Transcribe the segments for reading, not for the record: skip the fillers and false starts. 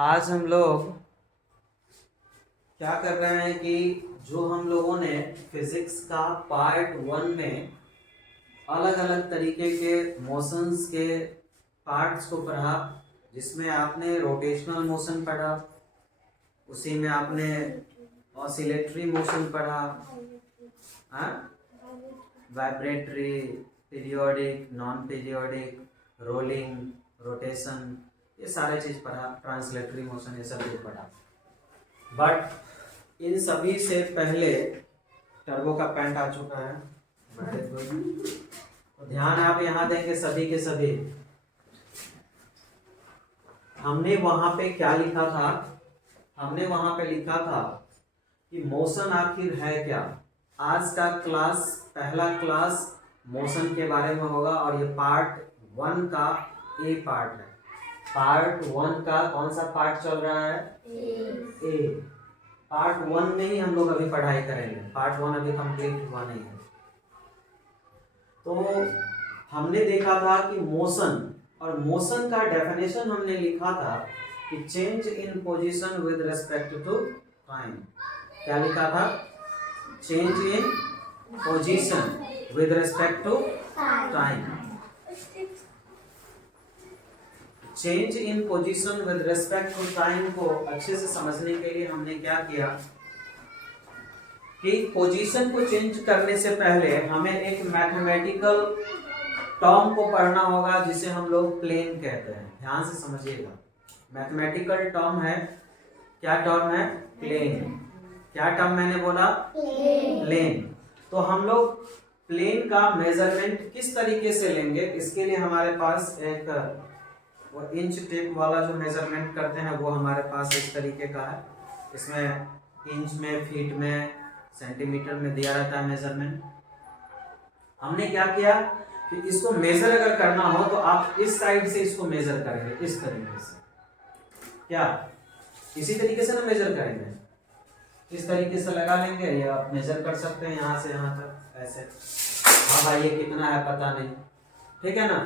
आज हम लोग क्या कर रहे हैं कि जो हम लोगों ने फिजिक्स का पार्ट 1 में अलग अलग तरीके के मोशंस के पार्ट्स को पढ़ा, जिसमें आपने रोटेशनल मोशन पढ़ा, उसी में आपने ऑसिलेटरी मोशन पढ़ा, vibratory, periodic, non periodic, rolling, rotation, ये सारे चीज पढ़ा, ट्रांसलेटरी मोशन, ये सब चीज पढ़ा। बट इन सभी से पहले टर्बो का पैंट आ चुका है, तो ध्यान आप यहाँ देंगे सभी के सभी। हमने वहां पे क्या लिखा था? हमने वहां पे लिखा था कि मोशन आखिर है क्या। आज का क्लास, पहला क्लास मोशन के बारे में होगा और ये पार्ट 1 का ए पार्ट है। पार्ट 1 का कौन सा पार्ट चल रहा है? ए। पार्ट 1 में ही हम लोग अभी पढ़ाई करेंगे, पार्ट 1 अभी कंप्लीट हुआ नहीं है। तो हमने देखा था कि मोशन, और मोशन का डेफिनेशन हमने लिखा था कि change in position with respect to time. क्या लिखा था? Change in position with respect to time. Change in position with respect to time को अच्छे से समझने के लिए हमने क्या किया कि पोजीशन को चेंज करने से पहले हमें एक मैथमेटिकल टर्म को पढ़ना होगा जिसे हम लोग प्लेन कहते हैं। ध्यान से समझिएगा, मैथमेटिकल टर्म है, क्या टर्म है? प्लेन। क्या टर्म मैंने बोला? प्लेन। तो हम लोग प्लेन का मेजरमेंट किस तरीके से लेंगे, इसके लिए हमारे पास एक वो इंच टेप वाला जो मेजरमेंट करते हैं वो हमारे पास इस तरीके का है। इसमें इंच में, फीट में, सेंटीमीटर में दिया रहता है मेजरमेंट। हमने क्या किया कि इसको मेजर अगर करना हो तो आप इस साइड से इसको मेजर करेंगे, इस तरीके से। क्या इसी तरीके से ना मेजर करेंगे? इस तरीके से लगा लेंगे, या आप मेजर कर सकते हैं यहाँ से यहाँ तक ऐसे। हाँ भाई ये कितना है पता नहीं, ठीक है ना।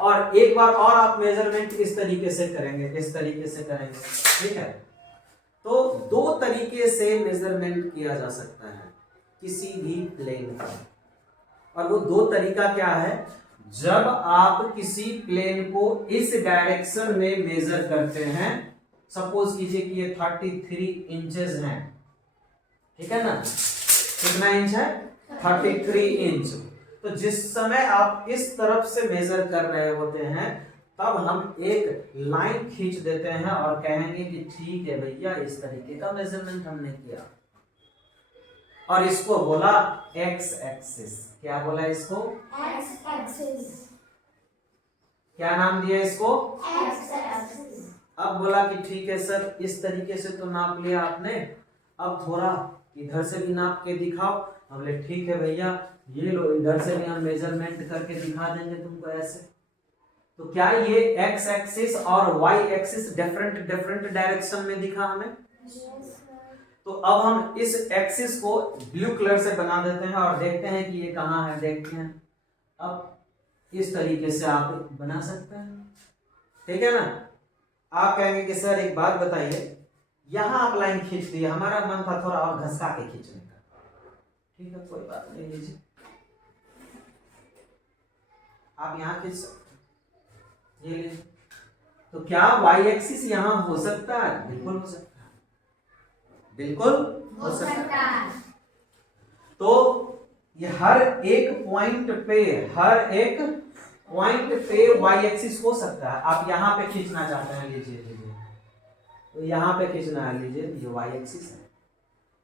और एक बार और आप मेजरमेंट इस तरीके से करेंगे, इस तरीके से करेंगे, ठीक है। तो दो तरीके से मेजरमेंट किया जा सकता है किसी भी प्लेन का, और वो दो तरीका क्या है? जब आप किसी प्लेन को इस डायरेक्शन में मेजर करते हैं, सपोज कीजिए कि ये 33 इंचेस हैं, ठीक है ना। कितना इंच है? 33 इंच। तो जिस समय आप इस तरफ से मेजर कर रहे होते हैं तब हम एक लाइन खींच देते हैं और कहेंगे कि ठीक है भैया, इस तरीके का मेजरमेंट हमने किया, और इसको बोला एक्स एक्सिस। क्या बोला इसको? X axis. क्या नाम दिया इसको? X axis. अब बोला कि ठीक है सर, इस तरीके से तो नाप लिया आपने, अब थोड़ा इधर से भी नाप के दिखाओ। हम बोले ठीक है भैया, ये लो, इधर से भी हम मेजरमेंट करके दिखा देंगे तुमको ऐसे। तो क्या ये एक्स एक्सिस और वाई एक्सिस डिफरेंट डायरेक्शन में दिखा हमें? तो अब हम इस एक्सिस को ब्लू कलर से बना देते हैं और देखते हैं कि ये कहाँ है। देखते हैं, अब इस तरीके से आप बना सकते हैं, ठीक है ना। आप कहेंगे कि सर एक बात बताइए, यहां आप लाइन खींच दिए, हमारा मन था थोड़ा और घसका के खींचने का। ठीक है, कोई बात नहीं, लीजिए आप यहां खींच सकते, ये लीजिए। तो क्या वाई एक्सिस यहां हो सकता है? बिल्कुल हो सकता है, बिल्कुल हो सकता है। तो ये हर एक पॉइंट पे वाई एक्सिस हो सकता है। आप यहां पे खींचना चाहते हैं, लीजिए, तो यहाँ पे खींचना है, लीजिए, ये वाई एक्सिस है,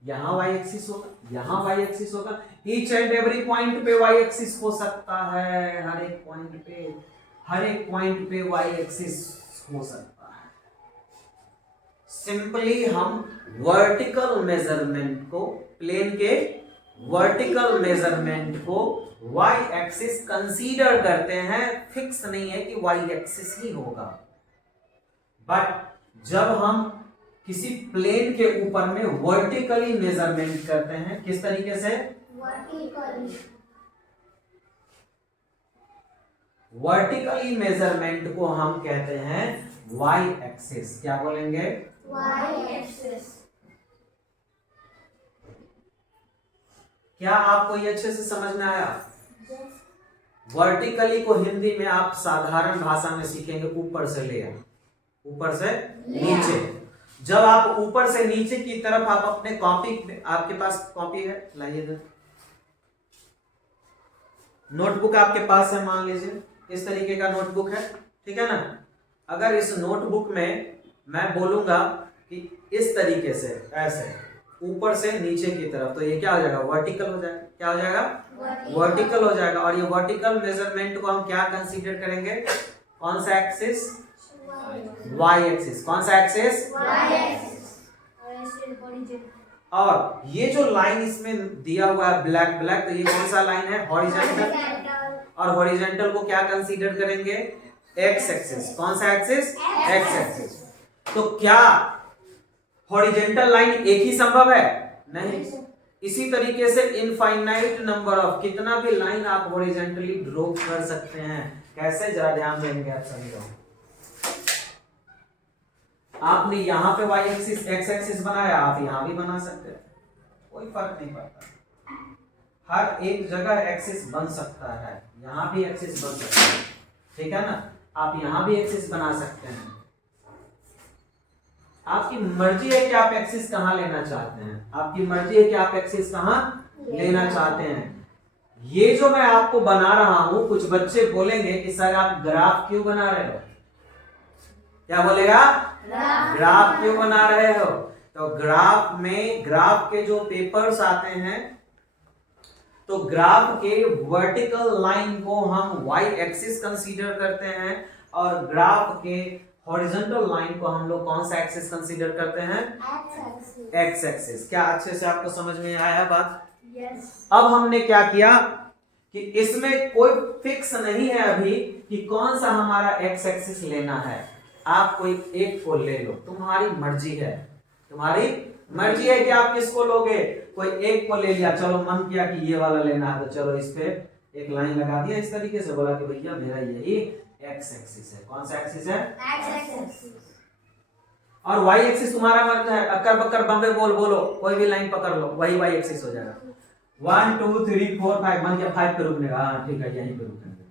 यहाँ वाई एक्सिस होगा, यहाँ वाई एक्सिस होगा। ईच एंड एवरी पॉइंट पे वाई एक्सिस हो सकता है, हर एक पॉइंट पे वाई एक्सिस हो सकता है। सिंपली हम वर्टिकल मेजरमेंट को, प्लेन के वर्टिकल मेजरमेंट को वाई एक्सिस कंसीडर करते हैं। फिक्स नहीं है कि वाई एक्सिस ही होगा, बट जब हम किसी प्लेन के ऊपर में वर्टिकली मेजरमेंट करते हैं, किस तरीके से? वर्टिकली मेजरमेंट को हम कहते हैं वाई एक्सिस। क्या बोलेंगे? Y axis. क्या आपको ये अच्छे से समझ में आया? वर्टिकली को हिंदी में आप साधारण भाषा में सीखेंगे ऊपर से ले, ऊपर से नीचे। जब आप ऊपर से नीचे की तरफ आप अपने कॉपी, आपके पास कॉपी है, लाइए, नोटबुक आपके पास है, मान लीजिए इस तरीके का नोटबुक है, ठीक है ना। अगर इस नोटबुक में मैं बोलूंगा कि इस तरीके से, ऐसे ऊपर से नीचे की तरफ, तो ये क्या हो जाएगा? वर्टिकल हो जाएगा। क्या हो जाएगा? वर्टिकल हो जाएगा। और ये वर्टिकल मेजरमेंट को हम क्या कंसीडर करेंगे? कौन सा एक्सिस? Y axis. कौन सा एक्सिस? Y axis. और ये जो लाइन इसमें दिया हुआ है ब्लैक ब्लैक, तो ये कौन सा लाइन है? हॉरिजॉन्टल। और हॉरिजॉन्टल को क्या कंसीडर करेंगे? X axis. कौन सा एक्सिस? X axis. तो क्या हॉरिजॉन्टल लाइन एक ही संभव है? नहीं। इसी तरीके से इनफाइनाइट नंबर ऑफ, कितना भी लाइन आप हॉरिजॉन्टली ड्रॉ कर सकते हैं। कैसे? जरा ध्यान देंगे आप सभी लोग। आपने यहां पे वाई एक्सिस एक्स एक्सिस बनाया, आप यहां भी बना सकते हैं, कोई फर्क नहीं पड़ता। हर एक जगह एक्सिस बन सकता है, यहां भी एक्सिस बन सकता है, ठीक है ना। आप यहां भी एक्सिस बना सकते हैं। आपकी मर्जी है कि आप एक्सिस कहां लेना चाहते हैं, आपकी मर्जी है कि आप एक्सिस कहां लेना चाहते हैं। ये जो मैं आपको बना रहा हूं, कुछ बच्चे बोलेंगे कि सर आप ग्राफ क्यों बना रहे हो? क्या बोलेगा? ग्राफ क्यों बना रहे हो? तो ग्राफ में, ग्राफ के जो पेपर्स आते हैं, तो ग्राफ के वर्टिकल लाइन को हम वाई एक्सिस कंसीडर करते हैं, और ग्राफ के हॉरिजॉन्टल लाइन को हम लोग कौन सा एक्सिस कंसीडर करते हैं? X axis. क्या अच्छे से आपको समझ में आया बात? यस। अब हमने क्या किया कि इसमें कोई फिक्स नहीं है अभी कि कौन सा हमारा एक्स एक्सिस लेना है। आप कोई एक को ले लो, तुम्हारी मर्जी है, तुम्हारी मर्जी है कि आप किसको लोगे। कोई एक को ले लिया, चलो मन किया कि ये वाला लेना है, तो चलो इस पे एक लाइन लगा दिया इस तरीके से, बोला कि भैया मेरा यही एक्स एक्सिस है। कौन सा एक्सिस है? X axis. और वाई एक्सिस तुम्हारा मर्ज है, अक्कर बक्कर बम्बे बोल बोलो, कोई भी लाइन पकड़ लो, वही वाई एक्सिस हो जाएगा। 1 2 3 4 5, मान लिया 5 पे रुकने का, हाँ ठीक है, यहीं पे रुकेंगे।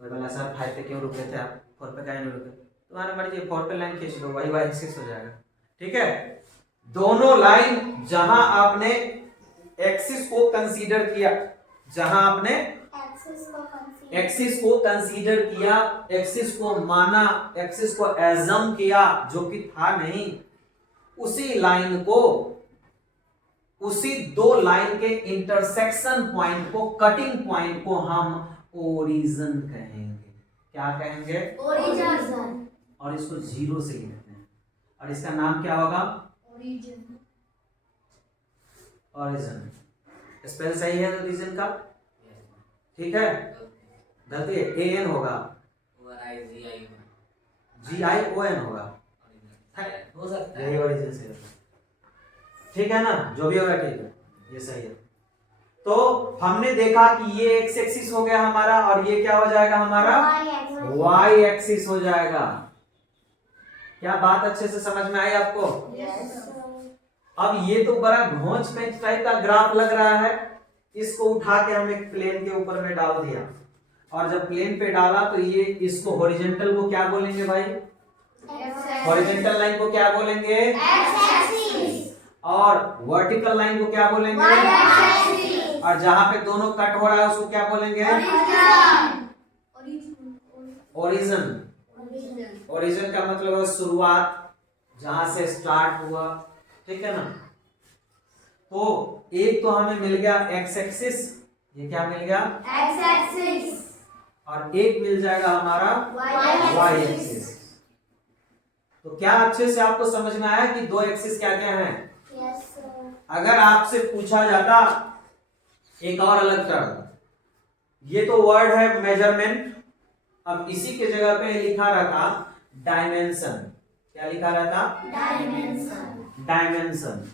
कोई बोला सर 5 पे क्यों रुके थे आप, 4 पे काहे नहीं रुके? तुम्हारी मर्जी, 4 पे लाइन खींच लो, वही वाई एक्सिस हो जाएगा, ठीक है। दोनों लाइन जहां आपने एक्सिस को कंसीडर किया, जहां आपने एक्सिस को कंसीडर किया, एक्सिस को माना, एक्सिस को एजम किया, जो कि था नहीं, उसी लाइन को, उसी दो लाइन के इंटरसेक्शन पॉइंट को, कटिंग पॉइंट को हम ओरिजिन कहेंगे। क्या कहेंगे? ओरिजिन। और इसको जीरो से लिखते हैं, और इसका नाम क्या होगा? ओरिजिन। ओरिजिन। स्पेल सही है ओरिजिन का? ठीक है, गलती है, ए एन होगा, GION होगा, हो सकता है, यही ओरिजिन से, ठीक है ना, जो भी होगा ठीक है, ये सही है। तो हमने देखा कि ये एक्स एक्सिस हो गया हमारा, और ये क्या हो जाएगा हमारा? वाई एक्सिस हो जाएगा। क्या बात अच्छे से समझ में आई आपको? यस। अब ये तो बड़ा घोंच पेंच टाइप का ग्राफ लग रहा है, इसको उठा के हम एक प्लेन के ऊपर में डाल दिया, और जब प्लेन पे डाला तो ये, इसको हॉरिजॉन्टल को क्या बोलेंगे भाई? हॉरिजॉन्टल लाइन को क्या बोलेंगे? X axis. और वर्टिकल लाइन को क्या बोलेंगे? Y axis. और जहां पे दोनों कट हो रहा है उसको क्या बोलेंगे? ओरिजिन। ओरिजिन का मतलब है शुरुआत, जहां से स्टार्ट हुआ, ठीक है ना। तो एक तो हमें मिल गया एक्स एक्सिस, ये क्या मिल गया? X axis. और एक मिल जाएगा हमारा वाई एक्सिस। तो क्या अच्छे से आपको समझ में आया कि दो एक्सिस क्या क्या है? यस। अगर आपसे पूछा जाता एक और अलग टर्म, ये तो वर्ड है मेजरमेंट, अब इसी के जगह पे लिखा रहता डायमेंशन। क्या लिखा रहता? डायमेंशन। डायमेंशन।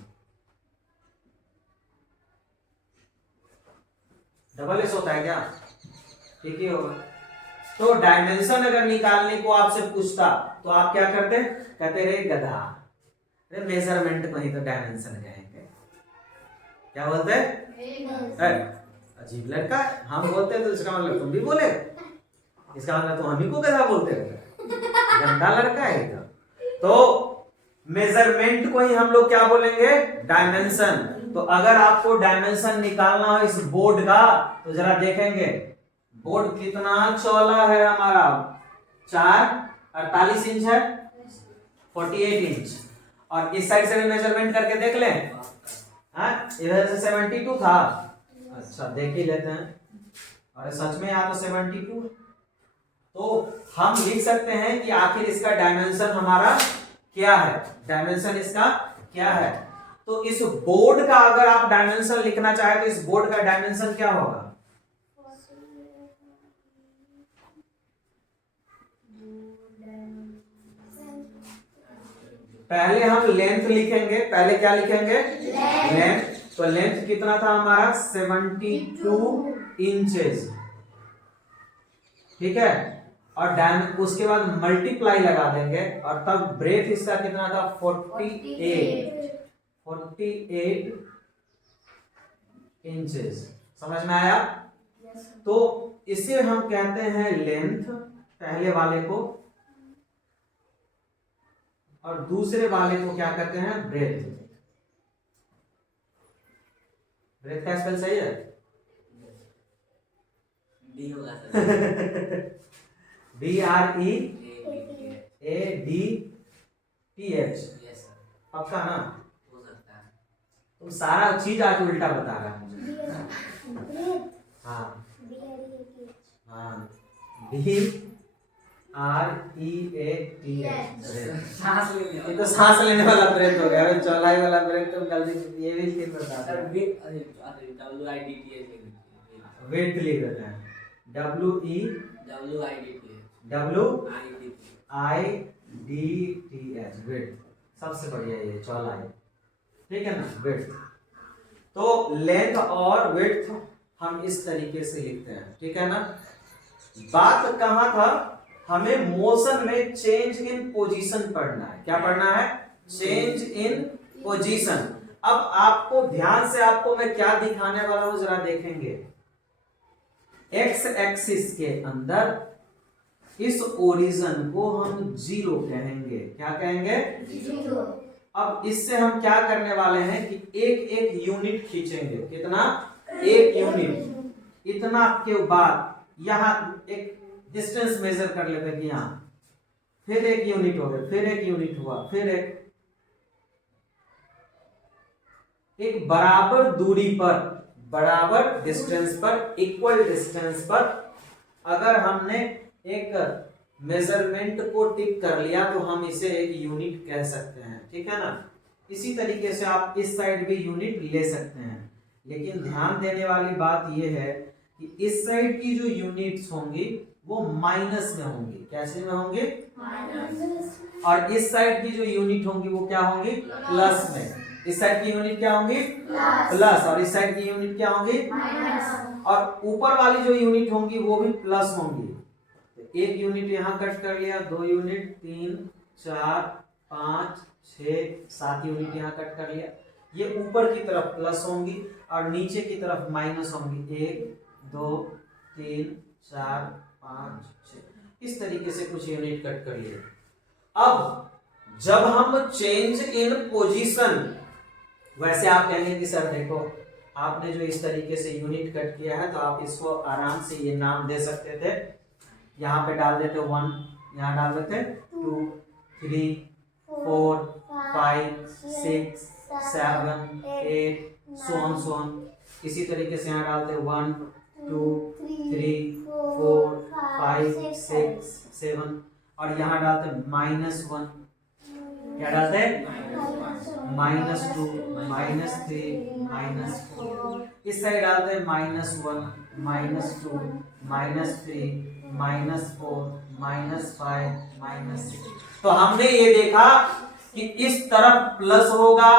डबल एस होता है क्या? ठीक ही होगा। तो डायमेंशन अगर निकालने को आपसे पूछता तो आप क्या करते? कहते रे गधा, अरे मेजरमेंट को ही तो डायमेंशन कहेंगे। क्या बोलते? अजीब लड़का है, हम बोलते हैं तो इसका मतलब तुम भी बोले, इसका मतलब तुम हम ही को गधा बोलते हो, गंदा लड़का है इधर। तो मेजरमेंट को ही हम लोग क्या बोलेंगे? डायमेंशन। तो अगर आपको डायमेंशन निकालना हो इस बोर्ड का तो जरा देखेंगे बोर्ड कितना चौड़ा है हमारा, 48 इंच है, 48 इंच। और इस साइड से भी मेजरमेंट करके देख लें, इधर से 72 था, अच्छा देख ही लेते हैं, अरे सच में यहाँ तो 72। तो हम लिख सकते हैं कि आखिर इसका डायमेंशन हमारा क्या है, डायमेंशन इसका क्या है। तो इस बोर्ड का अगर आप डायमेंशन लिखना चाहे तो इस बोर्ड का डायमेंशन क्या होगा? पहले हम लेंथ लिखेंगे, पहले क्या लिखेंगे? लेंथ। तो लेंथ कितना था हमारा? 72 इंचेस, ठीक है। और उसके बाद मल्टीप्लाई लगा देंगे और तब ब्रेथ इसका कितना था? 48 इंचेस। समझ में आया? तो इसे हम कहते हैं लेंथ, पहले वाले को, और दूसरे वाले को क्या कहते हैं? ब्रेथ। ब्रेथ का स्पेल सही है? डी होगा सर। BREADTH। यस सर, पक्का ना? हो सकता है। तुम सारा चीज आज उल्टा बता रहा है मुझे। हाँ हाँ, BREATH। सांस लेने ये तो सांस लेने वाला ब्रेथ हो गया, चौलाई वाला ब्रेथ तो गलती ये भी लिख बता सर, दो। वेट, अरे WIDTH वेट लिख देते हैं, WIDTH, वेट। सबसे बढ़िया ये चौलाई, ठीक है ना, वेट। तो लेंथ और विड्थ हम इस तरीके से लिखते हैं, ठीक है ना। बात कहां था? हमें मोशन में चेंज इन पोजीशन पढ़ना है। क्या पढ़ना है? Change in position. अब आपको ध्यान से, आपको मैं क्या दिखाने वाला हूं जरा देखेंगे। एक्स एक्सिस के अंदर इस ओरिजिन को हम 0 कहेंगे। क्या कहेंगे? 0। अब इससे हम क्या करने वाले हैं कि एक एक यूनिट खींचेंगे। कितना? 1 यूनिट। इतना के बाद यहां एक डिस्टेंस मेजर कर लेते हैं कि यहां फिर 1 यूनिट हो गया, फिर 1 यूनिट हुआ, फिर एक बराबर दूरी पर, बराबर डिस्टेंस पर, इक्वल डिस्टेंस पर अगर हमने एक मेजरमेंट को टिक कर लिया तो हम इसे 1 यूनिट कह सकते हैं, ठीक है ना। इसी तरीके से आप इस साइड भी यूनिट ले सकते हैं, लेकिन ध्यान देने वाली बात यह है कि इस साइड की जो यूनिट्स होंगी वो माइनस में होंगी। कैसे में होंगी? और इस साइड की जो यूनिट होंगी वो क्या होंगी? प्लस में। इस साइड की यूनिट क्या होंगी? प्लस। और इस साइड की यूनिट क्या होंगी? माइनस। और ऊपर वाली जो यूनिट होंगी वो भी प्लस होंगी। तो 1 यूनिट यहाँ कट कर लिया, 2 यूनिट, 3, 4, 5, 6, 7 यूनिट यहाँ कट कर लिया। ये ऊपर की तरफ प्लस होंगी और नीचे की तरफ माइनस होंगी। 1, 2, 3, 4, 5, 6, इस तरीके से कुछ यूनिट कट कर लिए। अब जब हम चेंज इन पोजीशन, वैसे आप कहेंगे कि सर देखो आपने जो इस तरीके से यूनिट कट किया है तो आप इसको आराम से ये नाम दे सकते थे। यहाँ पे डाल देते 1, यहाँ डाल देते 2, 3, 4, 5, 6, 7, 8, so on। इसी तरीके से यहाँ डालते 1, 2, 3, 4, 5, 6, 7 और यहाँ डालते -1। क्या डालते हैं? -2, -3, -4। इस साइड डालते हैं -1, -2, -3, -4, -5, -6। तो हमने ये देखा कि इस तरफ प्लस होगा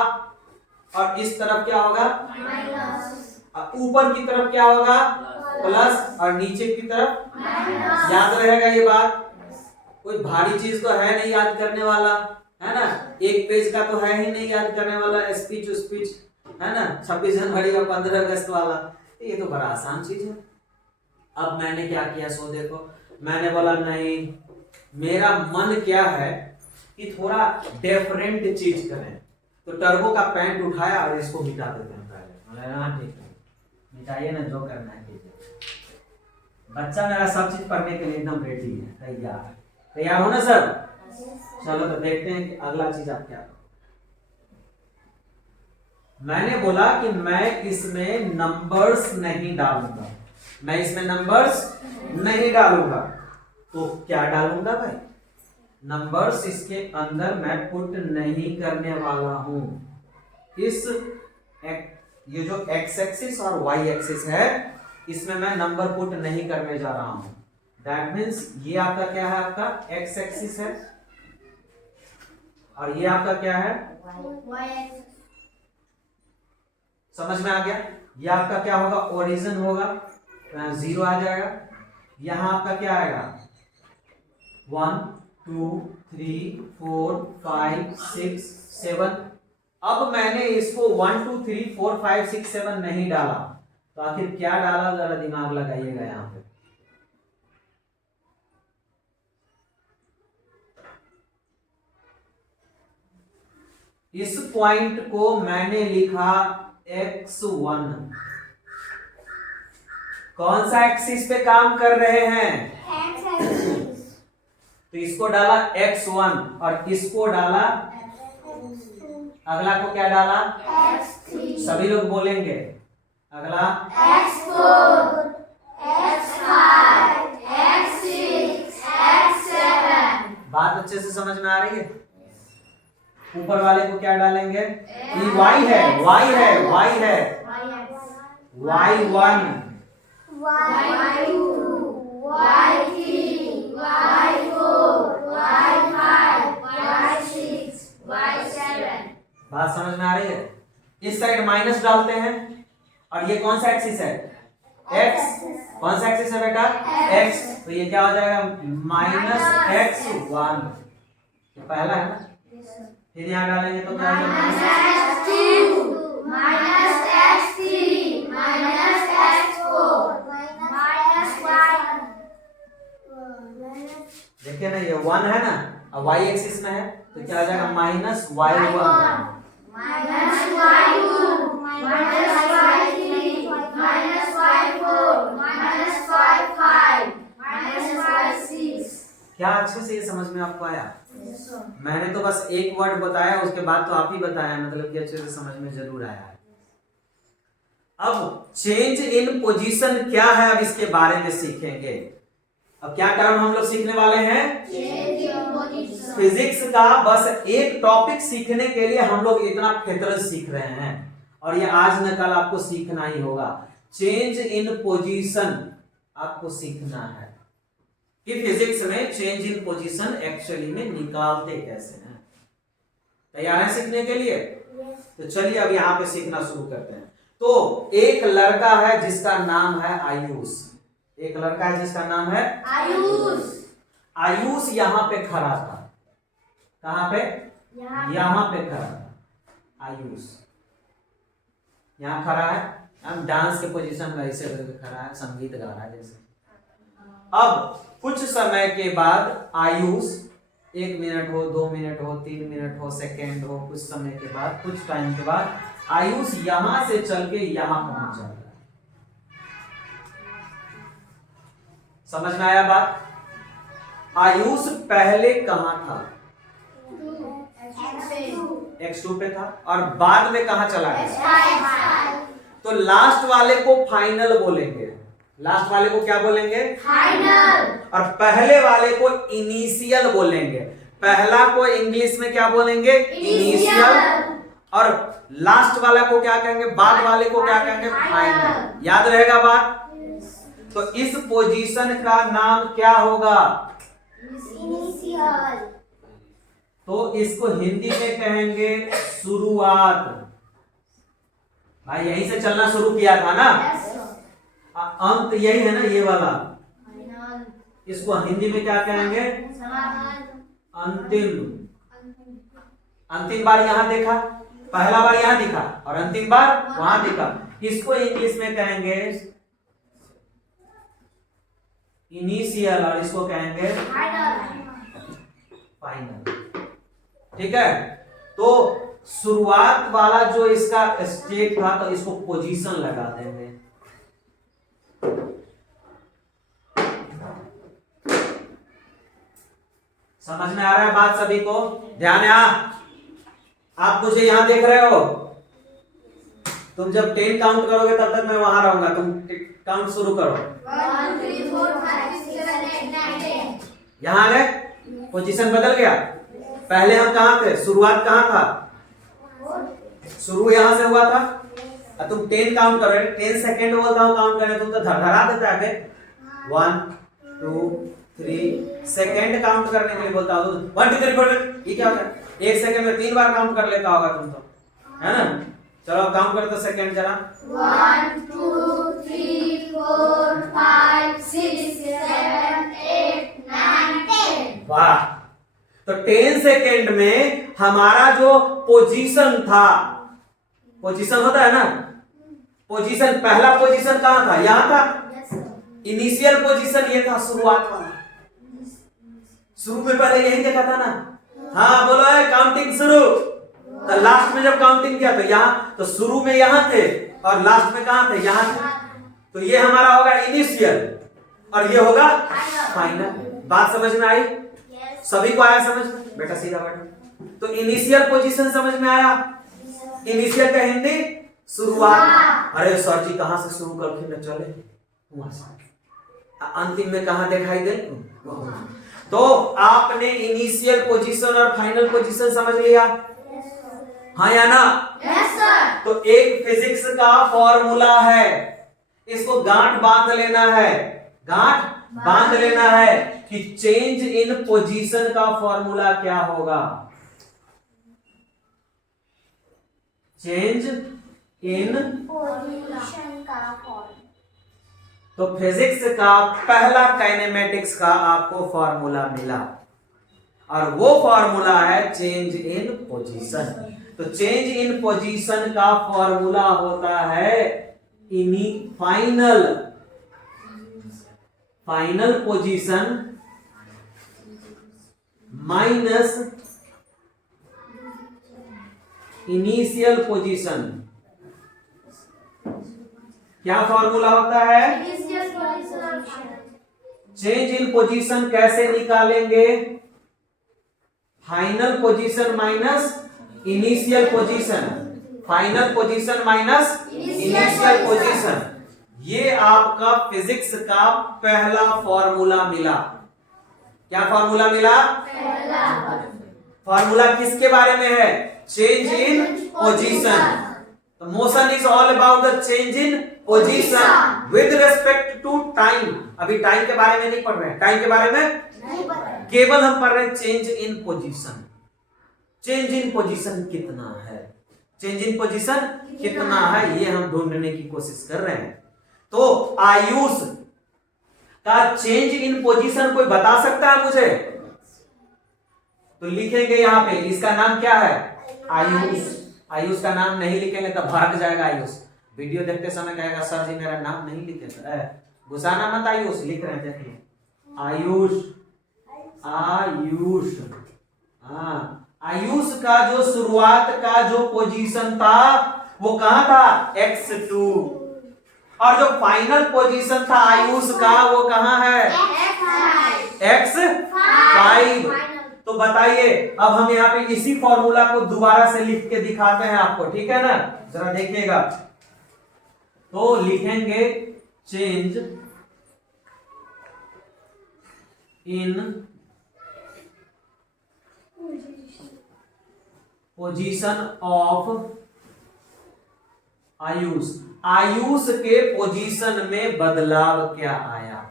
और इस तरफ क्या होगा? माइनस। ऊपर की तरफ क्या होगा? प्लस और नीचे की तरफ याद रहेगा ये बात। कोई भारी चीज तो है नहीं याद करने वाला, है ना। एक पेज का तो है ही नहीं याद करने वाला, स्पीच है ना, 26 जनवरी का 15 अगस्त वाला, ये तो बड़ा आसान चीज है। अब मैंने क्या किया सो देखो, मैंने बोला नहीं, मेरा मन क्या है कि थोड़ा डिफरेंट चीज करें, तो टर्बो का पैंट उठाया और इसको मिटा देते हैं पहले। हाँ ठीक है, मिटाइए ना, जो करना है कीजिए। बच्चा मेरा सब चीज पढ़ने के लिए एकदम रेडी है, तैयार हो ना सर? चलो तो देखते हैं कि अगला चीज आप क्या। मैंने बोला कि मैं इसमें नंबर्स नहीं डालूंगा, मैं इसमें नंबर्स नहीं डालूंगा, तो क्या डालूंगा भाई? नंबर्स इसके अंदर मैं पुट नहीं करने वाला हूं। इस ये जो एक्स एक्सिस और वाई एक्सिस है, इसमें मैं नंबर पुट नहीं करने जा रहा हूं। दैट मीन्स ये आपका क्या है, आपका एक्स एक्सिस है, और ये आपका क्या है, समझ में आ गया? ये आपका क्या होगा, ओरिजिन होगा, तो 0 आ जाएगा। यहां आपका क्या आएगा, 1 2 3 4 5 6 7। अब मैंने इसको 1 2 3 4 5 6 7 नहीं डाला, तो आखिर क्या डाला, जरा दिमाग लगाइएगा यहां पे। इस पॉइंट को मैंने लिखा x1। कौन सा एक्सिस पे काम कर रहे हैं, तो इसको डाला x1 और इसको डाला, अगला को क्या डाला, सभी लोग बोलेंगे, अगला x4, x5, x6, x7। बात अच्छे से समझ में आ रही है? ऊपर वाले को क्या डालेंगे, ये y है, y है, y है, y1, y2, y3, y4, y5, y6, y7। बात समझ में आ रही है? इस साइड माइनस डालते हैं, और ये कौन सा एक्सिस है, x। कौन सा एक्सिस है बेटा, x, तो ये क्या हो जाएगा, -x1, ये पहला है ना। फिर यहाँ डालेंगे तो क्या हो जाएगा, -x2, -x3, -x4, -y। देखिए ना, ये 1 है ना, अब y एक्सिस में है, तो क्या हो जाएगा, -y1, -y2, -y3, -y4, -y5, -y6। क्या अच्छे से ये समझ में आपको आया? मैंने तो बस एक वर्ड बताया, उसके बाद तो आप ही बताया, मतलब कि अच्छे से समझ में जरूर आया है। अब चेंज इन पोजीशन क्या है, अब इसके बारे में सीखेंगे। अब क्या टर्म हम लोग सीखने वाले हैं, फिजिक्स का बस एक टॉपिक सीखने के लिए हम लोग इतना क्षेत्र सीख रहे हैं, और ये आज न कल आपको सीखना ही होगा। चेंज इन पोजीशन आपको सीखना है कि फिजिक्स में चेंज इन पोजीशन एक्चुअली में निकालते कैसे हैं। तैयार है सीखने के लिए? तो चलिए अब यहां पे सीखना शुरू करते हैं। तो एक लड़का है जिसका नाम है आयुष, एक लड़का है जिसका नाम है आयुष। आयुष यहाँ पे खड़ा था, कहां पे, यहाँ पे खड़ा था आयुष, यहाँ खड़ा है, हम डांस के पोजीशन में ऐसे खड़ा है, संगीत गा रहा है जैसे। अब कुछ समय के बाद आयुष, 1 मिनट हो, 2 मिनट हो, 3 मिनट हो, सेकेंड हो, कुछ समय के बाद, कुछ टाइम के बाद आयुष यहां से चल के यहां पहुंच जाता है। समझ में आया बात? आयुष पहले कहां था, x2 पे था, और बाद में कहां चला गया, तो लास्ट वाले को फाइनल बोलेंगे, लास्ट वाले को क्या बोलेंगे, फाइनल। और पहले वाले को इनिशियल बोलेंगे। पहला को इंग्लिश में क्या बोलेंगे, इनिशियल, और लास्ट वाला को क्या कहेंगे, बाद वाले को क्या कहेंगे, फाइनल। याद रहेगा बात? तो इस पोजीशन का नाम क्या होगा, इनिशियल। तो इसको हिंदी में कहेंगे शुरुआत। भाई यहीं से चलना शुरू किया था ना, अंत यही है ना, ये वाला, फाइनल, इसको हिंदी में क्या कहेंगे? समाधान, अंतिम। अंतिम बार यहाँ देखा, पहला बार यहाँ दिखा और अंतिम बार वहां दिखा, इसको इंग्लिश में कहेंगे इनिशियल और इसको कहेंगे फाइनल। ठीक है, तो शुरुआत वाला जो इसका स्टेट था तो इसको पोजीशन लगा देंगे। समझ में आ रहा है बात सभी को? ध्यान है। आप मुझे यहां देख रहे हो, तुम जब 10 काउंट करोगे तब तक मैं वहां रहूंगा, तुम काउंट शुरू करो। 1 3 4 5 6 7 8 9 10। यहां आ गए, पोजीशन बदल गया। पहले हम कहां थे, शुरुआत कहां था? शुरू यहां से हुआ था। अब तुम 10 काउंट करो, 10 सेकंड बोलता हूं काउंट करने, तुम तो धरा देते आगे। 1 2 3 सेकंड काउंट करने के लिए बोलता हूं, 1 2 3 4। ये क्या होता है? 1 सेकंड में 3 बार काउंट कर लेता होगा तुम तो, है ना? चलो काउंट करो तो सेकंड जरा। 1 2 3 4 5 6 7 8 9 10। वाह, तो 10 सेकेंड में हमारा जो पोजीशन था, पोजीशन होता है ना, पोजीशन, पहला पोजीशन कहां था? यहां था। इनिशियल पोजीशन ये था, शुरुआत वाला। शुरू में पहले यही देखा था ना। हाँ बोलो है, काउंटिंग शुरू। तो लास्ट में जब काउंटिंग किया तो यहां, तो शुरू में यहां थे और लास्ट में कहां थे? यहां थे। तो ये हमारा होगा इनिशियल और ये होगा फाइनल। बात समझ में आई? सभी को आया समझ में? बेटा सीधा बैठो। तो इनिशियल पोजीशन समझ में आया? इनिशियल का हिंदी शुरुआत। अरे सर जी कहां से शुरू करके न चले, वहां से अंतिम में कहां दिखाई दे? तो आपने इनिशियल पोजीशन और फाइनल पोजीशन समझ लिया, हाँ या ना? Yes sir. तो एक फिजिक्स का फॉर्मूला है, इसको गांठ बांध लेना है, गांठ बांध लेना है कि चेंज इन पोजीशन का फॉर्मूला क्या होगा। चेंज इन पोजीशन का फॉर्मूला। तो फिजिक्स का पहला काइनेमेटिक्स का आपको फॉर्मूला मिला और वो फॉर्मूला है चेंज इन पोजीशन। तो चेंज इन पोजीशन का फॉर्मूला होता है final, final position minus initial position. क्या फॉर्मूला होता है? चेंज इन पोजीशन कैसे निकालेंगे? Final position minus initial position, final position minus initial position. ये आपका फिजिक्स का पहला फॉर्मूला मिला। क्या फॉर्मूला मिला? फॉर्मूला किसके बारे में है? Change in position. तो motion is all about the change in position with respect to time. अभी टाइम के बारे में नहीं पढ़ रहे हैं, टाइम के बारे में केवल हम पढ़ रहे हैं change in position. Change in position कितना है, चेंज इन पोजीशन कितना है, ये हम ढूंढने की कोशिश कर रहे हैं। तो आयुष का चेंज इन पोजीशन कोई बता सकता है मुझे? तो लिखेंगे यहां पे, इसका नाम क्या है? आयुष। आयुष का नाम नहीं लिखेंगे तो भाग जाएगा आयुष। वीडियो देखते समय कहेगा सर जी मेरा नाम नहीं लिखे। गुस्साना मत, आयुष लिख रहे हैं, देखिए आयुष, आयुष। हाँ, आयुष का जो शुरुआत का जो पोजीशन था वो कहां था? x2। और जो फाइनल पोजीशन था आयुष का वो कहां है? x5। तो बताइए, अब हम यहाँ पे इसी फॉर्मूला को दोबारा से लिख के दिखाते हैं आपको, ठीक है ना? जरा देखिएगा। तो लिखेंगे change in position of Ayush. Ayush के पोजीशन में बदलाव क्या आया,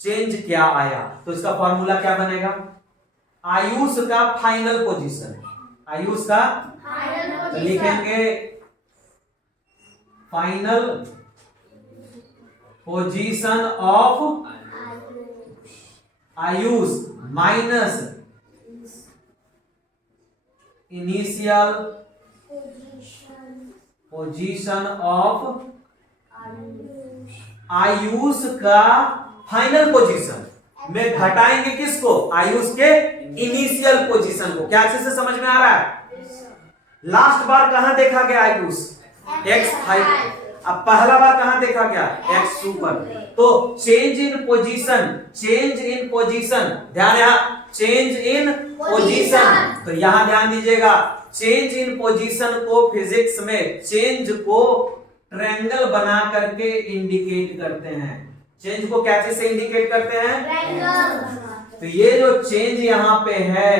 चेंज क्या आया? तो इसका फॉर्मूला क्या बनेगा? आयुष का फाइनल पोजीशन, आयुष का लिखेंगे final position of Ayush minus initial position of Ayush का फाइनल पोजीशन में घटाएंगे किसको? आयुष के इनिशियल पोजीशन को। क्या अच्छे से समझ में आ रहा है? लास्ट बार कहां देखा गया आयुष? X height. अब पहला बार कहां देखा गया? X super. तो चेंज इन पोजीशन, ध्यान यहाँ, चेंज इन पोजीशन। तो यहां ध्यान दीजिएगा, चेंज इन पोजीशन को फिजिक्स में चेंज को ट्रायंगल बना करके इंडिकेट करते हैं। चेंज को क्या चीज से इंडिकेट करते हैं? ट्रायंगल। तो ये जो चेंज यहाँ पे है,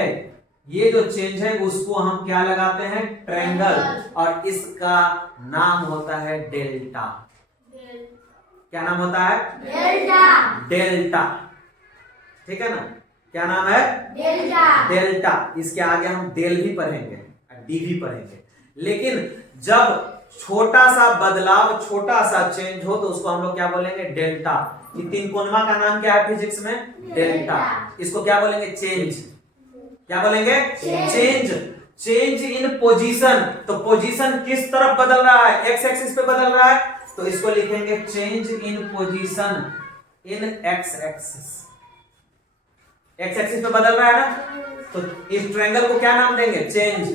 ये जो चेंज है उसको हम क्या लगाते हैं? ट्रायंगल। और इसका नाम होता है डेल्टा। क्या नाम होता है? डेल्टा। ठीक है ना? क्या नाम है? डेल्टा। इसके आगे हम डेल भी पढ़ेंगे, डी भी पढ़ेंगे। लेकिन जब छोटा सा बदलाव, छोटा सा चेंज हो तो उसको हम लोग क्या बोलेंगे? डेल्टा। ये तीन कोणमा का नाम क्या है फिजिक्स में? डेल्टा। इसको क्या बोलेंगे? चेंज। क्या बोलेंगे? चेंज। Change in position. तो पोजीशन किस तरफ बदल रहा है? एक्स एक्सिस पे बदल रहा है, तो इसको लिखेंगे change in position in x axis. X axis पे बदल रहा है ना, तो इस ट्रायंगल को क्या नाम देंगे? चेंज।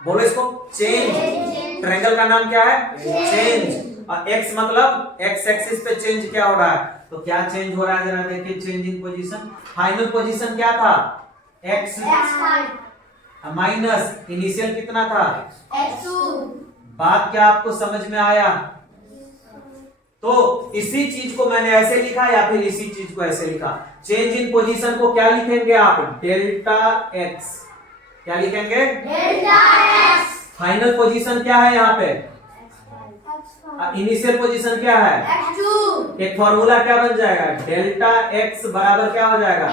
बोलो इसको, चेंज। ट्रायंगल का नाम क्या है? चेंज। और एक्स मतलब एक्स एक्सिस पे चेंज क्या हो रहा है? तो क्या चेंज हो रहा है जरा देखिए। Change in position, final position क्या था? एक्स माइनस इनिशियल कितना था? बात क्या आपको समझ में आया? तो इसी चीज को मैंने ऐसे लिखा या फिर इसी चीज को ऐसे लिखा? चेंज इन पोजीशन को क्या लिखेंगे आप? Delta x. क्या लिखेंगे? Delta x. फाइनल पोजीशन क्या है यहाँ पे? इनिशियल पोजीशन क्या है? x2। एक फॉर्मूला क्या बन जाएगा? डेल्टा एक्स बराबर क्या हो जाएगा?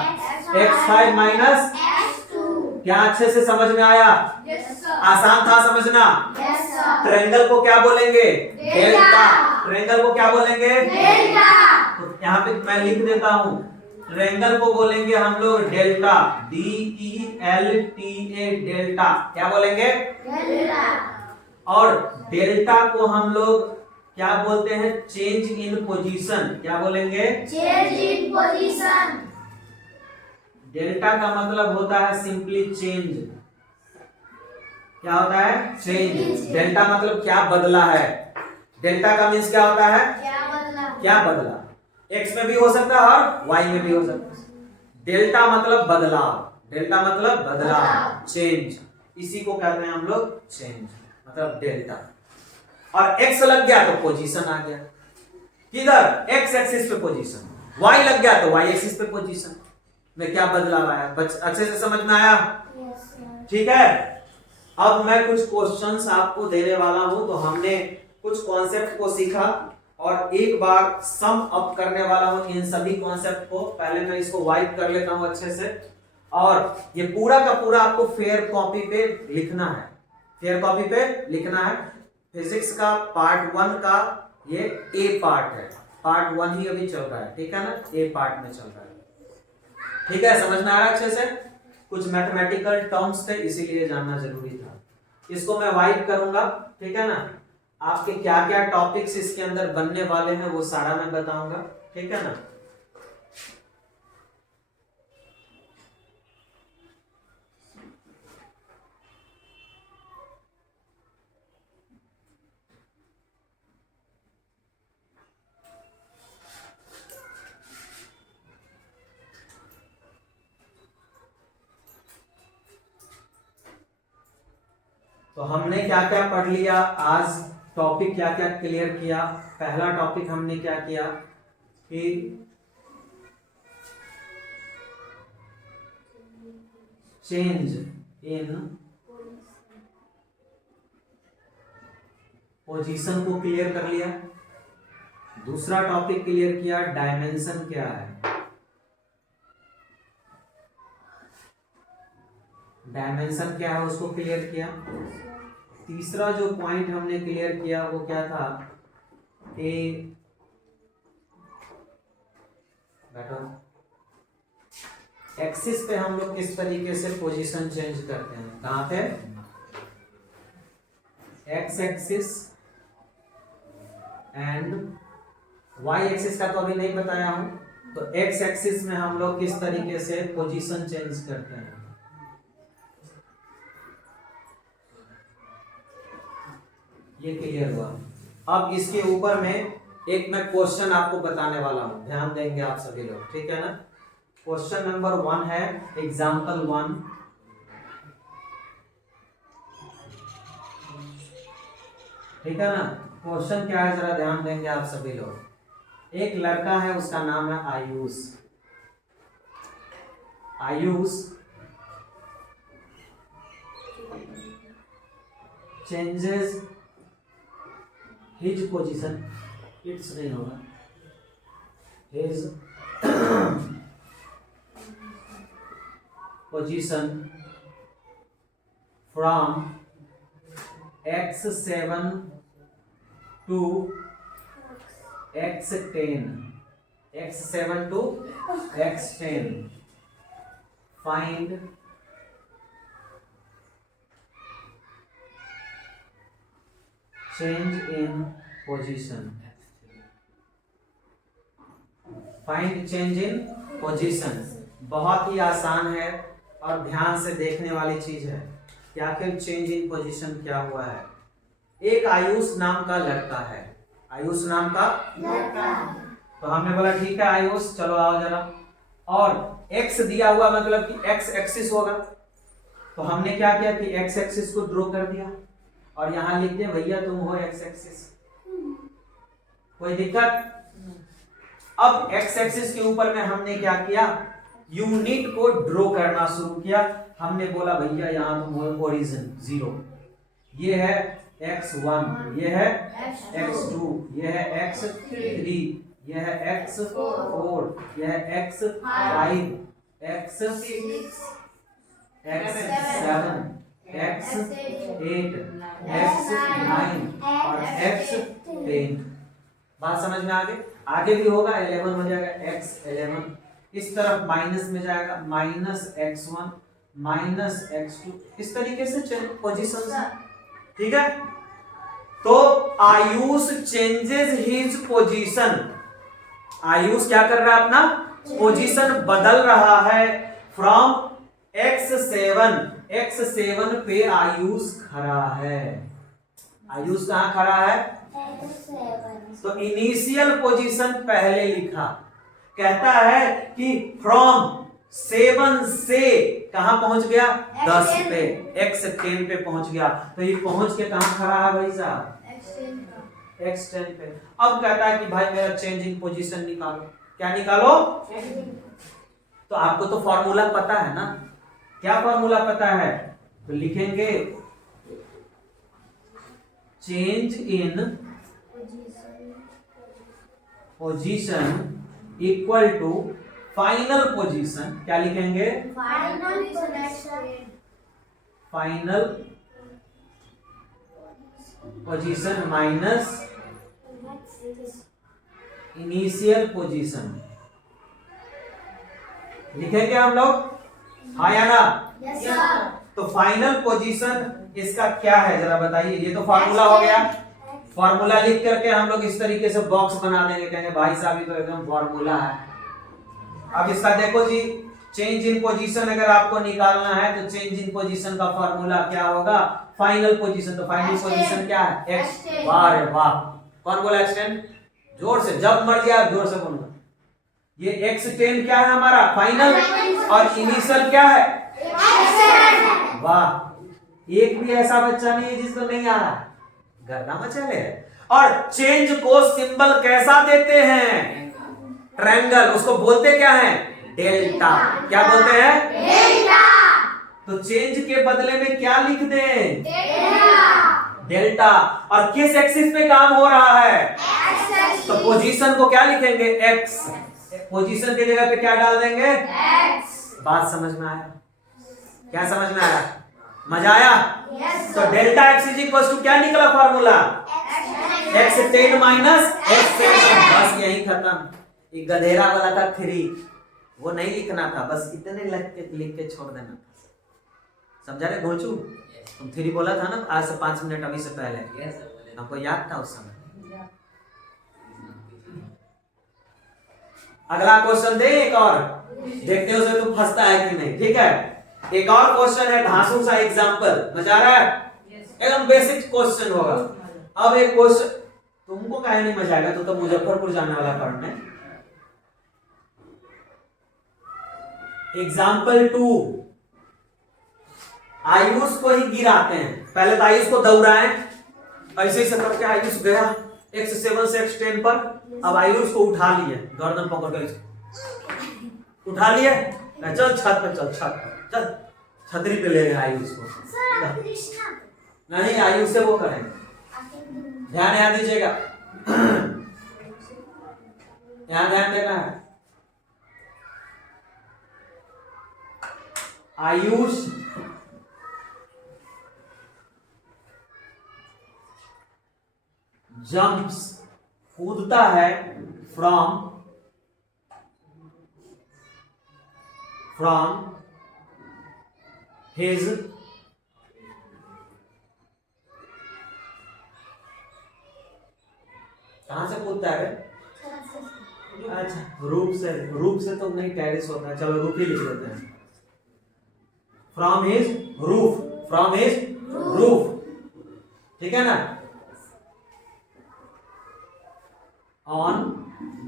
x5 minus x2। क्या अच्छे से समझ में आया? Yes sir. आसान था समझना? Yes sir. ट्रायंगल को क्या बोलेंगे? डेल्टा। ट्रायंगल को क्या बोलेंगे? डेल्टा। तो यहाँ पे मैं लिख देता हूँ, ट्रायंगल को बोलेंगे हम लोग डेल्टा, DELTA, डेल्टा। क्या बोलेंगे? डेल्टा। और डेल्टा को हम लोग क्या बोलते हैं? Change in position. क्या बोलेंगे? Change in position. डेल्टा का मतलब होता है सिंपली चेंज। क्या होता है? चेंज। डेल्टा मतलब क्या बदला है। डेल्टा का मीन्स क्या होता है? क्या बदला? क्या बदला। एक्स में भी हो सकता है और वाई में भी हो सकता है। डेल्टा मतलब बदलाव। डेल्टा मतलब बदलाव, चेंज। इसी को कहते हैं हम लोग चेंज, मतलब डेल्टा। और एक्स लग गया तो पोजीशन आ गया। किधर? एक्स एक्सिस पे पोजीशन। वाई लग गया तो वाई एक्सिस पे पोजीशन में क्या बदलाव आया? अच्छे से समझ में आया? Yes sir. ठीक है। अब मैं कुछ क्वेश्चंस आपको देने वाला हूं। तो हमने कुछ कॉन्सेप्ट को सीखा और एक बार सम अप करने वाला हूं इन सभी कॉन्सेप्ट को। पहले मैं इसको वाइप कर लेता हूं अच्छे से, और ये पूरा का पूरा आपको फेयर कॉपी पे लिखना है। फेयर कॉपी पे लिखना है। फिजिक्स का पार्ट 1 का ये ए पार्ट है। पार्ट 1 ही अभी चल रहा है, ठीक है ना? ए पार्ट में चल रहा है। ठीक है, समझ में आ रहा है अच्छे से? कुछ मैथमेटिकल टर्म्स थे इसीलिए जानना जरूरी था। इसको मैं वाइप करूंगा, ठीक है ना? आपके क्या क्या टॉपिक्स इसके अंदर बनने वाले हैं वो सारा मैं बताऊंगा, ठीक है ना? तो हमने क्या क्या पढ़ लिया आज? टॉपिक क्या क्या क्लियर किया? पहला टॉपिक हमने क्या किया कि चेंज इन पोजीशन को क्लियर कर लिया। दूसरा टॉपिक क्लियर किया, डायमेंशन क्या है। डायमेंशन क्या है उसको क्लियर किया। तीसरा जो पॉइंट हमने क्लियर किया वो क्या था? ए बैठो। एक्सिस पे हम लोग किस तरीके से पोजीशन चेंज करते हैं, कहाँ पे, X axis and Y axis का तो अभी नहीं बताया हूं, तो एक्स एक्सिस में हम लोग किस तरीके से पोजीशन चेंज करते हैं। ये क्लियर हुआ। अब इसके ऊपर में एक मैं क्वेश्चन आपको बताने वाला हूं, ध्यान देंगे आप सभी लोग, ठीक है ना। क्वेश्चन नंबर 1 है, एग्जाम्पल 1। ठीक है ना। क्वेश्चन क्या है जरा ध्यान देंगे आप सभी लोग। एक लड़का है, उसका नाम है Ayush. Ayush changes his position, it's नहीं होगा, his position from x7 to x10, x7 to x10, find change in position, find change in position। बहुत ही आसान है और ध्यान से देखने वाली चीज है कि आखिर चेंज इन पोजीशन क्या हुआ है। एक आयुष नाम का लड़का है, आयुष नाम का लड़का, तो हमने बोला ठीक है आयुष चलो आओ जरा, और एक्स दिया हुआ मतलब कि एक्स एक्सिस होगा, तो हमने क्या किया कि एक्स एक्सिस को ड्रॉ कर दिया और यहां लिख दिया भैया तुम हो एक्स एक्सिस, कोई दिक्कत। अब एक्स एक्सिस के ऊपर में हमने क्या किया, यूनिट को ड्रॉ करना शुरू किया। हमने बोला भैया यहाँ तुम हो ओरिजिन 0, ये है x1, ये है x2, ये है x3, ये है x4, ये है x5, x6, x7, x8, x9 और x10। बात समझ में आगे भी होगा, 11 हो जाएगा x11, इस तरफ माइनस में जाएगा -x1 -x2, इस तरीके से पोजीशन, ठीक है। तो Ayush changes his position, Ayush क्या कर रहा है, अपना पोजीशन बदल रहा है फ्रॉम x7 पे आयुष खड़ा है। आयुष कहां खड़ा है, तो इनिशियल पोजीशन पहले लिखा, कहता है कि फ्रॉम 7 से कहां पहुंच गया, 10 पे, x10 पे पहुंच गया, तो ये पहुंच के कहां खड़ा है भाई साहब, x10 पे। अब कहता है कि भाई मेरा चेंज इन पोजीशन निकालो, क्या निकालो, तो आपको तो फॉर्मूला पता है ना, क्या फॉर्मूला पता है, तो लिखेंगे change in position equal to final position, क्या लिखेंगे, final position minus initial position, लिखेंगे हम लोग, हाँ या ना। Yes sir. तो फाइनल पोजीशन इसका क्या है जरा बताइए, ये तो फार्मूला हो गया, फार्मूला लिख करके हम लोग इस तरीके से बॉक्स बना देंगे, कहेंगे भाई साहब ये तो एकदम फार्मूला है। अब इसका देखो जी, चेंज इन पोजीशन अगर आपको निकालना है तो चेंज इन पोजीशन का फार्मूला क्या होगा, फाइनल पोजीशन, तो फाइनल पोजीशन क्या है, x। वाह रे वाह, कौन बोला x10, जोर से, जब मर्जी आप जोर से बोलना। ये x10 क्या है हमारा फाइनल, और इनिशियल क्या है, वाह, एक भी ऐसा बच्चा नहीं है जिसको नहीं आ रहा, गर्दा मचले। और चेंज को सिंबल कैसा देते हैं, ट्रायंगल, उसको बोलते क्या है, डेल्टा, क्या बोलते हैं, डेल्टा। तो चेंज के बदले में क्या लिख दें, डेल्टा। और किस एक्सिस पे काम हो रहा है, तो पोजीशन को क्या लिखेंगे, x, पोजीशन की जगह पे क्या डाल देंगे, x। बात समझ में आया, क्या समझ में आया, मजा आया। तो delta x is equal to क्या निकला फॉर्मूला, x10 माइनस x7, बस यही खत्म। एक गधेरा वाला था 3, वो नहीं लिखना था, बस इतने लिख के छोड़ देना था। समझा रहे घोंचू? तुम 3 बोला था ना आज से 5 मिनट अभी से पहले, यस सर बोले। हमको याद था उस समय। अगला क्वेश्चन दे एक और, देखते हैं उसमें तुम फंसता है कि नहीं। ठीक है, एक और क्वेश्चन है धांसू सा एग्जाम्पल। मजा आ रहा है? एकदम बेसिक क्वेश्चन होगा। अब एक क्वेश्चन, तुमको काहे नहीं मजा आएगा, तो मुजफ्फरपुर जाने वाला पढ़ने। एग्जाम्पल 2, आयुष को ही गिराते हैं। पहले तो आयुष को दौड़ाएं, ऐसे ही करके आयुष गया x7 से x10 पर। अब आयुष को उठा लिए, गर्दन पकड़ कर उठा लिए, चल छत पे, चल छत पे, चल छतरी पे ले गए आयुष को। नहीं, आयुष से वो करेंगे, ध्यान यहाँ दीजिएगा, यहाँ ध्यान देना है। आयुष जंप्स, कूदता है फ्रॉम हिज कहां से कूदता है? अच्छा, रूप से तो नहीं, टेरिस होता है, चलो रूफ ही लिख देते हैं। फ्रॉम हिज रूफ, ठीक है ना। ऑन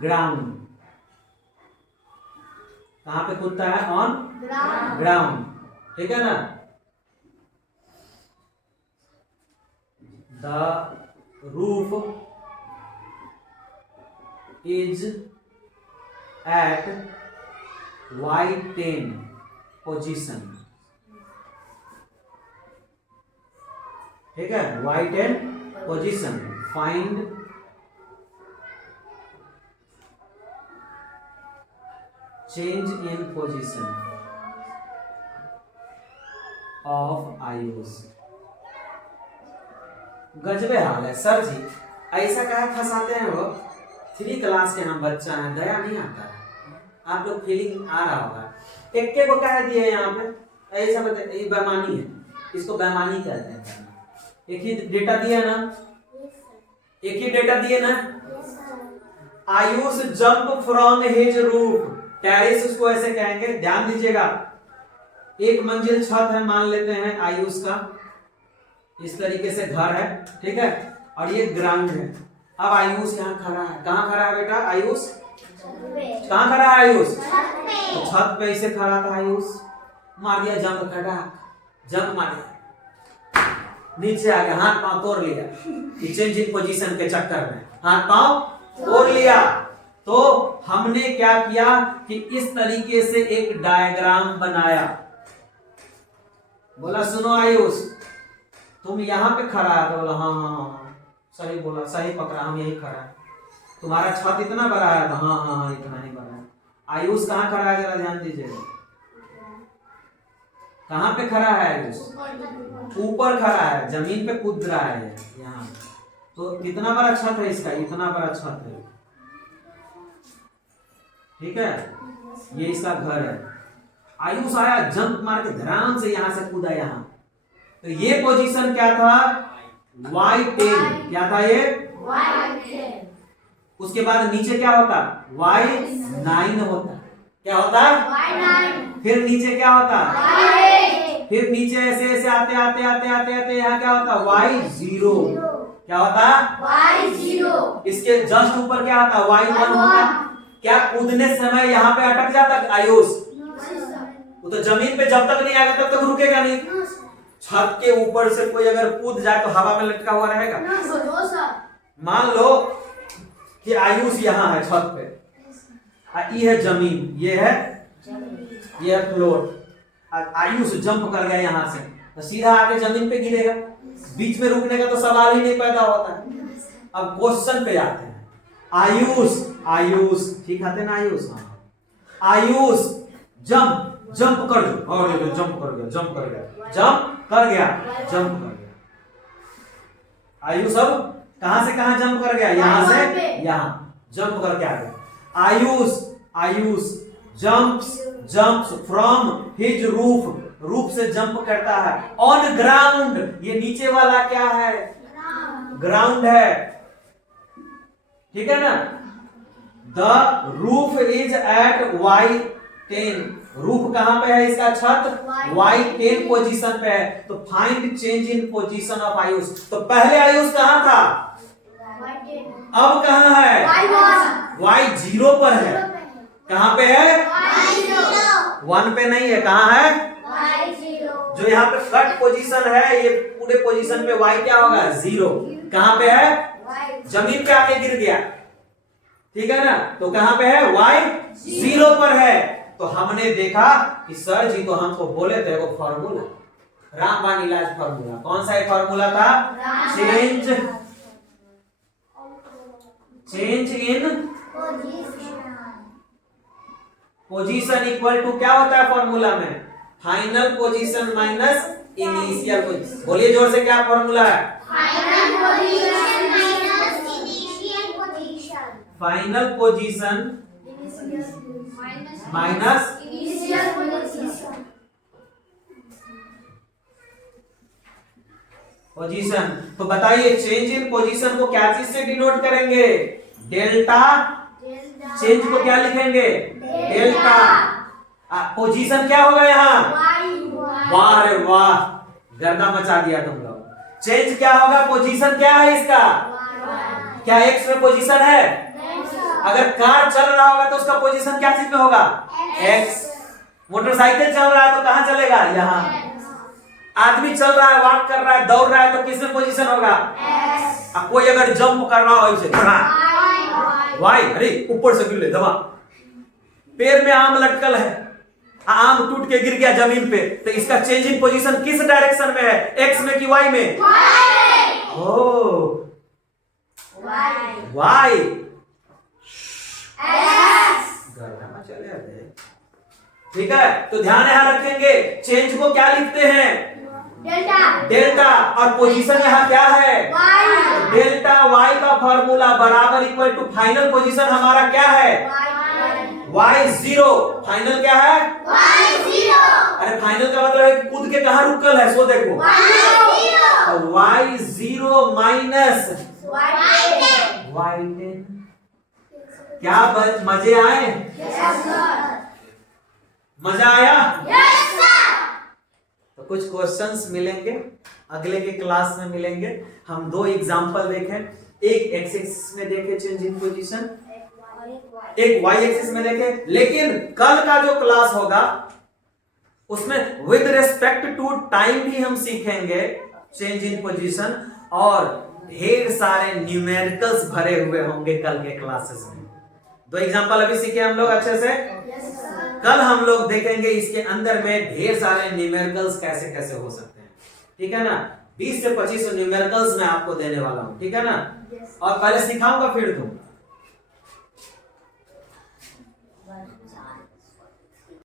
ग्राउंड, कहां पे कूदता है? ऑन ग्राउंड, ठीक है ना। The roof is at y10 position, ठीक है, y10 position. Find change in position of Ayush. गजबे हाल है सर जी, ऐसा काहे फंसाते हैं वो? 3 क्लास के हम बच्चा है, दया नहीं आता है। आप लोग फीलिंग आ रहा होगा। एक को कह दिए यहाँ पे, ऐसा बताइए, ये बेईमानी है, इसको बेईमानी कहते हैं। एक ही डेटा दिया ना, एक ही डेटा दिए ना। Ayush jump from his roof, terrace उसको ऐसे कहेंगे, ध्यान दीजिएगा। 1 मंजिल छत है मान लेते हैं आयुष का, इस तरीके से घर है, ठीक है, और ये ग्राउंड है। अब आयुष यहाँ खड़ा है, कहाँ खड़ा है बेटा? आयुष कहाँ खड़ा है? आयुष तो छत पे ऐसे खड़ा था आयुष, मार दिया जंप, जंप मार दिया, नीचे आ गया, हाथ पांव तोड़ लिया, चेंज इन पोजीशन के चक्कर में हाथ पांव तोड़ लिया। तो हमने क्या किया कि इस तरीके से एक डायग्राम बनाया। बोला सुनो आयुष, तुम यहाँ पे खड़ा है, तो बोला हाँ, सही बोला, सही पकड़ा, हम यही खड़ा है। तुम्हारा छत इतना बड़ा है? हाँ, इतना ही बड़ा है। आयुष कहाँ खड़ा है, जरा ध्यान दीजिएगा, कहाँ पे खड़ा है आयुष? ऊपर खड़ा है, जमीन पे कूद रहा है यहाँ। तो कितना बड़ा छत है इसका? इतना बड़ा छत है, ठीक है, ये इसका घर है। आयुष आया, जंप मार के धड़ाम से यहां से कूदा यहाँ। तो ये पोजीशन क्या था? y10, क्या था ये? y10। उसके बाद नीचे क्या होता? y9 होता। क्या होता? y9। फिर नीचे क्या होता? y8। फिर नीचे ऐसे ऐसे आते आते आते आते आते यहाँ क्या होता? y0। क्या होता? y0। इसके जस्ट ऊपर क्या होता? y1 होता। क्या कूदने समय यहाँ पे अटक जाता आयुष? वो तो जमीन पे जब तक नहीं आएगा तब तक रुकेगा नहीं। छत के ऊपर से कोई अगर कूद जाए तो हवा में लटका हुआ रहेगा। मान लो कि आयुष यहाँ है छत पे, ये है जमीन, ये है फ्लोर। आयुष जंप कर गया यहाँ से तो सीधा आके जमीन पे गिरेगा, बीच में रुकने का तो सवाल ही नहीं पैदा होता है। अब क्वेश्चन पे आते हैं। आयुष ठीक आते ना आयुष? हाँ, आयुष जंप कर दो, और जंप कर गया। आयुष अब कहां से कहां जंप कर गया? यहां से यहां जंप करके आ गया। Ayush jumps from his roof से जंप करता है। ऑन ग्राउंड, ये नीचे वाला क्या है? ग्राउंड है, ठीक है ना। The roof is at Y10, roof कहां पे है? इसका छत Y10 पोजीशन पे है। तो find change in position of Ayush. तो पहले आयुष कहां था? अब कहां है? Y0 पर है। कहां पे है? 1 पे नहीं है, कहां है? जो यहाँ पे कट पोजीशन है, ये पूरे पोजीशन पे Y क्या होगा? 0। कहां पे है? जमीन पे आके गिर गया, ठीक है ना। तो कहां पे है? Y0 पर है। तो हमने देखा कि सर जी तो हमको बोले थे वो फॉर्मूला, रामबाण इलाज फॉर्मूला। कौन सा फॉर्मूला था? Change in position equal to क्या होता है फॉर्मूला में? Final position minus initial position. बोलिए जोर से, क्या फॉर्मूला है? Final position minus position. तो बताइए चेंज इन पोजीशन को क्या चीज से डिनोट करेंगे? डेल्टा। चेंज को क्या लिखेंगे? डेल्टा। पोजीशन क्या होगा यहाँ? वाह रे वाह, गर्दा मचा दिया तुम लोग। चेंज क्या होगा? पोजीशन क्या है इसका? क्या एक्स में पोजीशन है? अगर कार चल रहा होगा तो उसका पोजीशन क्या चीज में होगा? एक्स। मोटरसाइकिल चल रहा है तो कहां चलेगा? यहाँ। आदमी चल रहा है, वॉक कर रहा है, दौड़ रहा है तो किस में पोजीशन होगा? कोई अगर जंप कर रहा हो ऐसे वाई, अरे ऊपर से गिर ले दबा। पैर में आम लटकल है, आम टूट के गिर गया जमीन पे, तो इसका चेंज इन पोजीशन किस डायरेक्शन में है? एक्स में कि वाई में? Oh Y. ठीक है, तो ध्यान यहां रखेंगे, चेंज को क्या लिखते हैं? डेल्टा। और पोजीशन यहाँ क्या है? तो डेल्टा वाई का फॉर्मूला बराबर इक्वल टू फाइनल पोजीशन हमारा क्या है? Y0। फाइनल क्या है? Y0। अरे फाइनल का मतलब है कि कूद के कहां रुकल है, सो देखो तो Y0 माइनस Y10। क्या मजे आए? मजा आया? तो कुछ क्वेश्चंस मिलेंगे अगले के क्लास में मिलेंगे। हम 2 एग्जांपल देखें, एक एक्स एक्सिस में देखे चेंज इन पोजीशन, एक वाई एक्सिस में देखे। लेकिन कल का जो क्लास होगा उसमें विद रिस्पेक्ट टू टाइम भी हम सीखेंगे चेंज इन पोजीशन, और ढेर सारे न्यूमेरिकल्स भरे हुए होंगे कल के क्लासेस में। 2 एग्जांपल अभी सीखे हम लोग अच्छे से। कल हम लोग देखेंगे इसके अंदर में ढेर सारे न्यूमेरिकल्स कैसे कैसे हो सकते हैं, ठीक है ना। 20 से 25 न्यूमेरिकल्स मैं आपको देने वाला हूं, ठीक है ना। और पहले सिखाऊंगा फिर तुम